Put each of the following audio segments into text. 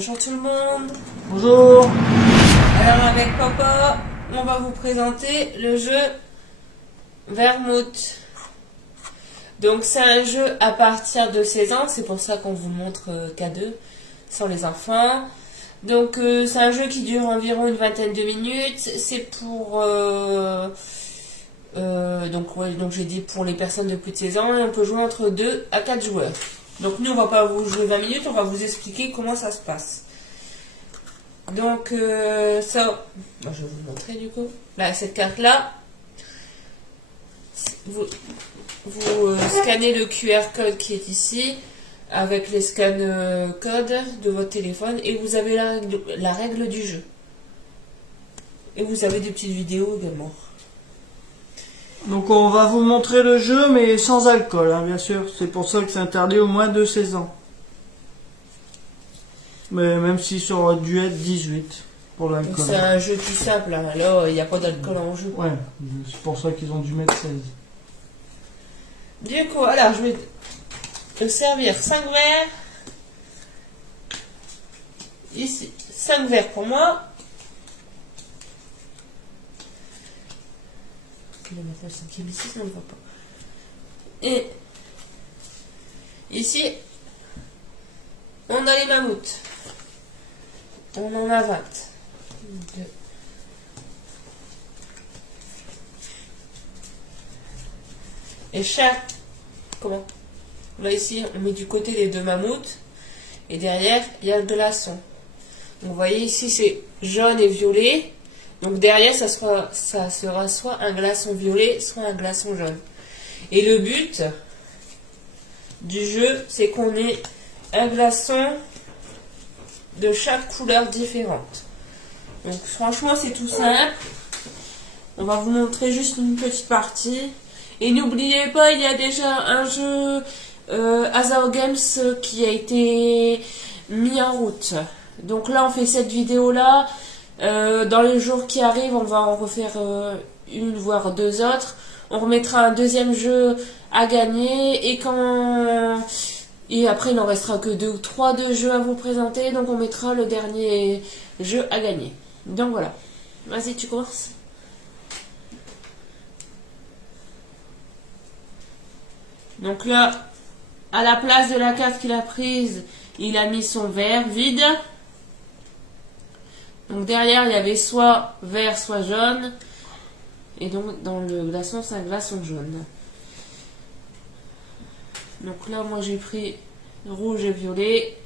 Bonjour tout le monde. Bonjour. Alors avec papa, on va vous présenter le jeu Vermouth. Donc c'est un jeu à partir de 16 ans, c'est pour ça qu'on vous montre qu'à deux, sans les enfants. Donc c'est un jeu qui dure environ une vingtaine de minutes. C'est pour... donc j'ai dit pour les personnes de plus de 16 ans, et on peut jouer entre 2 à 4 joueurs. Donc nous on va pas vous jouer 20 minutes, on va vous expliquer comment ça se passe. Donc ça, je vais vous montrer du coup. Là, cette carte là, vous scannez le QR code qui est ici avec les scans code de votre téléphone et vous avez la règle du jeu. Et vous avez des petites vidéos également. Donc on va vous montrer le jeu mais sans alcool, hein, bien sûr. C'est pour ça que c'est interdit au moins de 16 ans. Mais même si ça aurait dû être 18 pour l'alcool. C'est un jeu tout simple, hein. Là il n'y a pas d'alcool en jeu. Ouais, c'est pour ça qu'ils ont dû mettre 16. Du coup, alors je vais te servir 5 verres. Ici, 5 verres pour moi. Il va mettre le cinquième ici, sinon on ne voit pas. Et ici, on a les mammouths. On en a 20. 2. Et comment? Là ici, on met du côté les 2 mammouths. Et derrière, il y a le glaçon. Donc vous voyez ici, c'est jaune et violet. Donc derrière, ça sera soit un glaçon violet, soit un glaçon jaune. Et le but du jeu, c'est qu'on ait un glaçon de chaque couleur différente. Donc franchement, c'est tout simple. On va vous montrer juste une petite partie. Et n'oubliez pas, il y a déjà un jeu Hazard Games qui a été mis en route. Donc là, on fait cette vidéo-là. Dans les jours qui arrivent, on va en refaire une voire 2 autres. On remettra un deuxième jeu à gagner et après il n'en restera que 2 ou 3 de jeux à vous présenter. Donc on mettra le dernier jeu à gagner. Donc voilà. Vas-y, tu commences. Donc là, à la place de la carte qu'il a prise, il a mis son verre vide. Donc derrière, il y avait soit vert, soit jaune. Et donc dans le glaçon, c'est un glaçon jaune. Donc là, moi j'ai pris rouge et violet.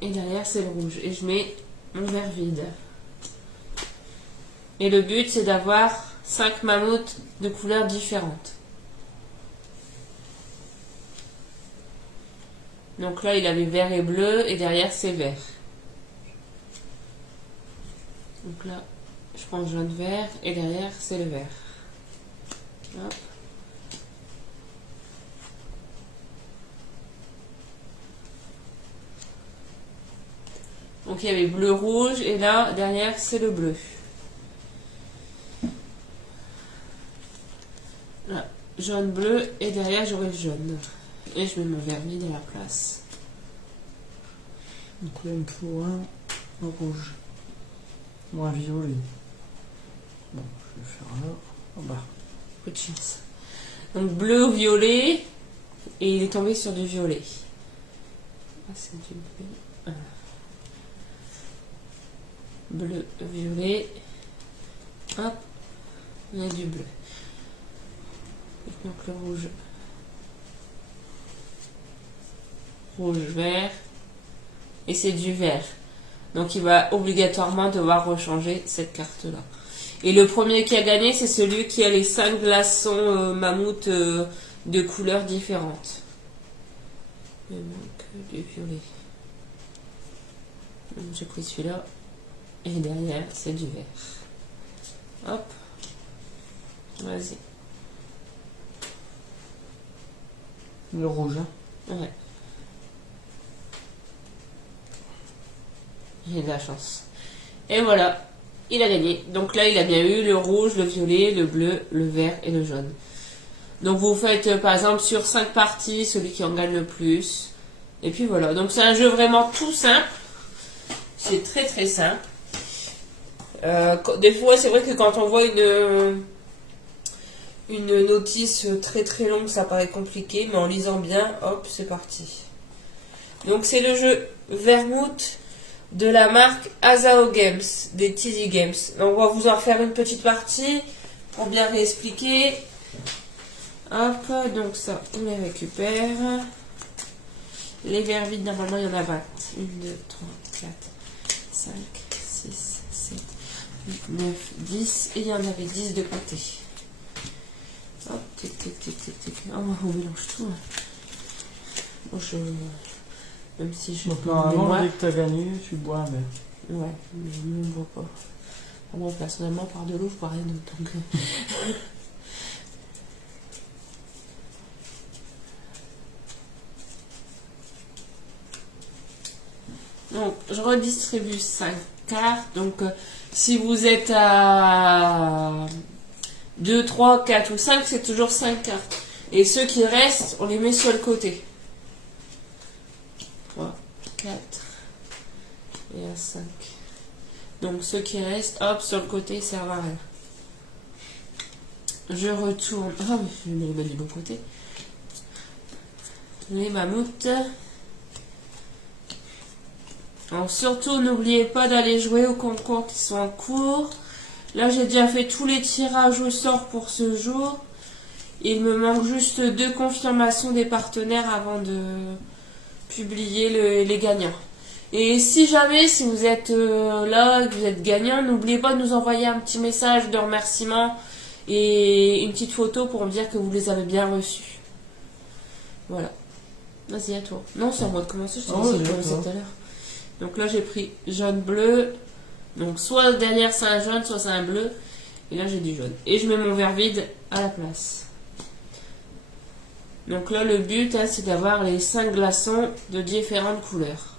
Et derrière, c'est le rouge. Et je mets mon verre vide. Et le but, c'est d'avoir 5 mammouths de couleurs différentes. Donc là, il avait vert et bleu. Et derrière, c'est vert. Donc là, je prends le jaune vert et derrière, c'est le vert. Hop. Donc il y avait bleu rouge et là, derrière, c'est le bleu. Là, jaune bleu et derrière, j'aurai le jaune. Et je mets mon vert vide à la place. Donc là, il me faut un rouge. Ou un violet. Bon, je vais faire là. En bas. Coup de chance. Donc bleu, violet. Et il est tombé sur du violet. Ah, c'est du bleu. Bleu, violet. Hop. Il y a du bleu. Et donc le rouge. Rouge, vert. Et c'est du vert. Donc il va obligatoirement devoir rechanger cette carte-là. Et le premier qui a gagné, c'est celui qui a les 5 glaçons mammouths de couleurs différentes. Il manque du violet. J'ai pris celui-là. Et derrière, c'est du vert. Hop. Vas-y. Le rouge, hein. Ouais. J'ai de la chance. Et voilà, il a gagné. Donc là, il a bien eu le rouge, le violet, le bleu, le vert et le jaune. Donc vous faites par exemple sur 5 parties, celui qui en gagne le plus. Et puis voilà, donc c'est un jeu vraiment tout simple. C'est très très simple. Des fois, c'est vrai que quand on voit une notice très très longue, ça paraît compliqué, mais en lisant bien, hop, c'est parti. Donc c'est le jeu Vermouth de la marque Azao Games, des TD Games. Donc on va vous en refaire une petite partie pour bien réexpliquer. Hop, donc ça, on les récupère. Les verres vides, normalement, il y en a 20. 1, 2, 3, 4, 5, 6, 7, 8, 9, 10. Et il y en avait 10 de côté. Hop, tic, tic, tic, tic, tic. Oh, on mélange tout. Bon, même si je... Donc normalement, dès que tu as gagné, tu bois un verre. Ouais, mais je ne bois pas. Moi, personnellement, par de l'eau, je bois rien d'autre. Donc... Donc, je redistribue 5 cartes. Donc, si vous êtes à 2, 3, 4 ou 5, c'est toujours 5 cartes. Et ceux qui restent, on les met sur le côté. 3, 4 et à 5. Donc, ceux qui restent, hop, sur le côté, ils servent à rien. Je retourne. Ah oui, je vais les mettre du bon côté. Les mammouths. Alors surtout, n'oubliez pas d'aller jouer aux concours qui sont en cours. Là, j'ai déjà fait tous les tirages au sort pour ce jour. Il me manque juste 2 confirmations des partenaires avant de publier les gagnants. Et si jamais, si vous êtes là et que vous êtes gagnant, n'oubliez pas de nous envoyer un petit message de remerciement et une petite photo pour me dire que vous les avez bien reçus. Voilà. Vas-y, à toi. Non, c'est à moi de commencer, je t'ai dit commencer tout à l'heure. Donc là, j'ai pris jaune-bleu. Donc soit derrière c'est un jaune, soit c'est un bleu. Et là, j'ai du jaune. Et je mets mon verre vide à la place. Donc là, le but, hein, c'est d'avoir les 5 glaçons de différentes couleurs.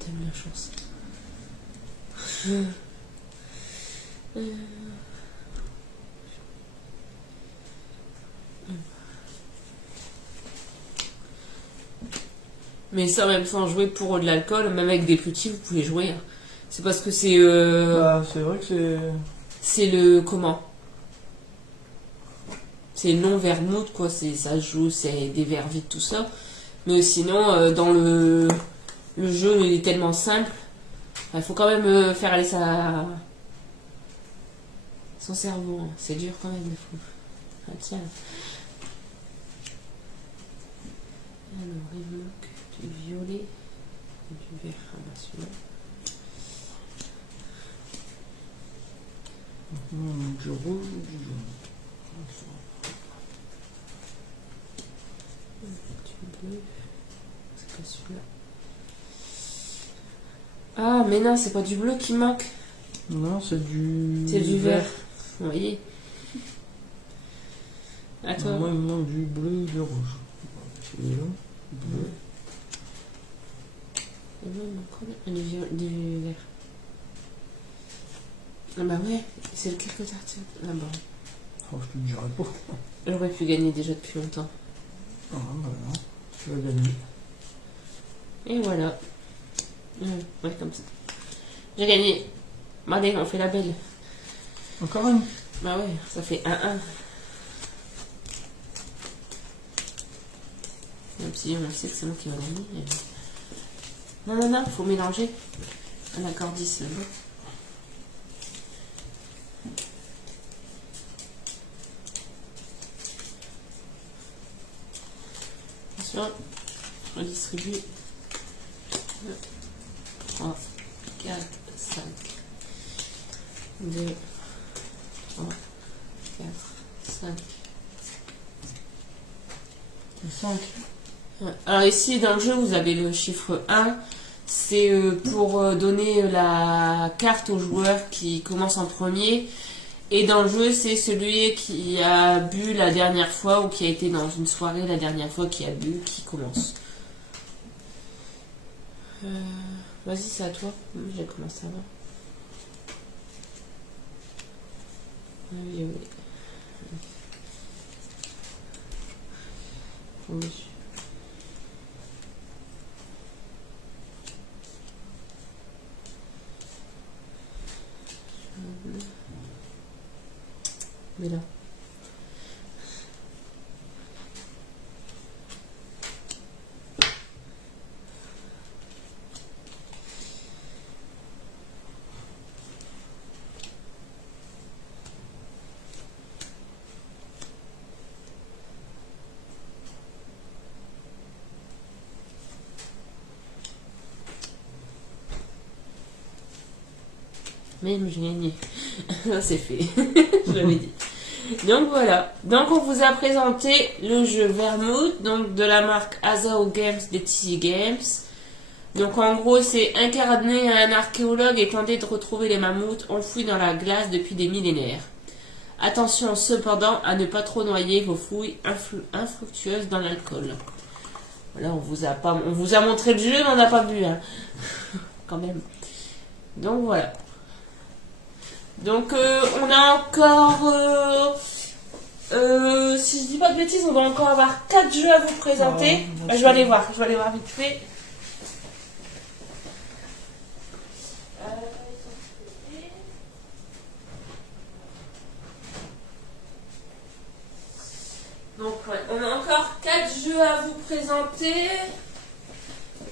T'as de la chance. Mais ça, même sans jouer pour de l'alcool, même avec des petits, vous pouvez jouer. Hein. C'est parce que c'est... c'est vrai que c'est... C'est le... Comment? C'est non vermouth, quoi. Ça se joue, c'est des verres vides, tout ça. Mais sinon, dans le jeu, il est tellement simple. Il faut quand même faire aller son cerveau. Hein. C'est dur quand même, il faut... Ah, tiens. Alors, il manque du violet et du vert. Ah, bah, celui-là. Du rouge ou du jaune? Du bleu. C'est pas celui-là. Ah, mais non, c'est pas du bleu qui manque. Non, c'est du... C'est du vert. Vous voyez? À toi. Moi, il me manque du bleu et du rouge. Celui-là, bleu. Et moi, il manque du vert. Ah bah ouais, c'est lequel que t'as retiré? Ah bah. Oh, je te dirai pas. J'aurais pu gagner déjà depuis longtemps. Ah, bah non, tu vas gagner. Et voilà. Ouais, comme ça. J'ai gagné. Allez, on fait la belle. Encore une? Bah ouais, ça fait 1-1. Même si on sait que c'est moi qui va gagner. Non, faut mélanger. Un accord 10, c'est bon. Attention, je redistribue. 2, 3, 4, 5. 2, 3, 4, 5. 5. Alors ici, dans le jeu, vous avez le chiffre 1. C'est pour donner la carte au joueur qui commence en premier. Et dans le jeu, c'est celui qui a bu la dernière fois ou qui a été dans une soirée la dernière fois qui a bu qui commence. Vas-y, c'est à toi. J'ai commencé avant. Violet. Oui. Mais là. Même j'ai gagné. C'est fait. Je l'avais dit. Donc voilà. Donc on vous a présenté le jeu Vermouth, donc de la marque Azao Games des TC Games. Donc en gros c'est incarner un archéologue et tenter de retrouver les mammouths enfouis dans la glace depuis des millénaires. Attention cependant à ne pas trop noyer vos fouilles infructueuses dans l'alcool. Voilà, on vous a montré le jeu mais on n'a pas bu, hein. Quand même. Donc voilà. Donc on a encore, si je dis pas de bêtises, on va encore avoir 4 jeux à vous présenter. Je vais aller voir vite fait. Donc ouais, on a encore 4 jeux à vous présenter.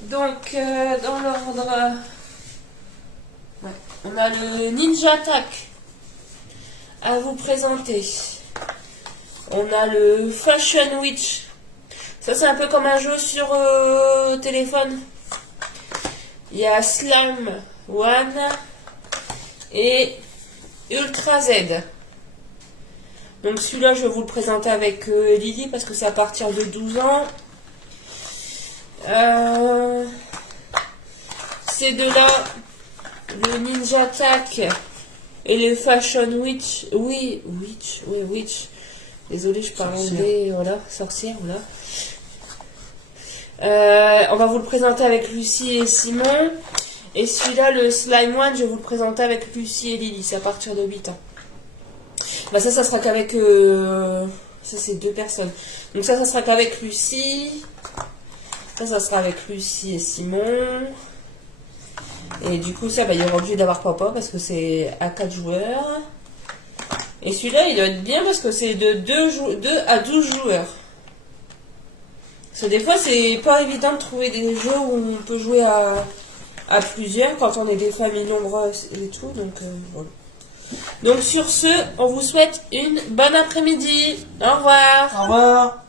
Donc dans l'ordre... Ouais. On a le Ninja Attack à vous présenter. On a le Fashion Witch. Ça c'est un peu comme un jeu sur téléphone. Il y a Slime One et Ultra Z. Donc celui-là je vais vous le présenter avec Lily parce que c'est à partir de 12 ans. Ces deux-là, le Ninja Attack et le Fashion Witch. Witch. Désolée, je parle anglais. Voilà, sorcière, voilà. On va vous le présenter avec Lucie et Simon. Et celui-là, le Slime One, je vais vous le présenter avec Lucie et Lily. C'est à partir de 8 ans. Bah ça sera qu'avec... ça, c'est 2 personnes. Donc ça sera qu'avec Lucie. Ça sera avec Lucie et Simon. Et du coup, ça, il y aura obligé d'avoir papa parce que c'est à 4 joueurs. Et celui-là, il doit être bien parce que c'est de 2 à 12 joueurs. Parce que des fois, c'est pas évident de trouver des jeux où on peut jouer à plusieurs quand on est des familles nombreuses et tout. Donc, voilà. Donc, sur ce, on vous souhaite une bonne après-midi. Au revoir. Au revoir.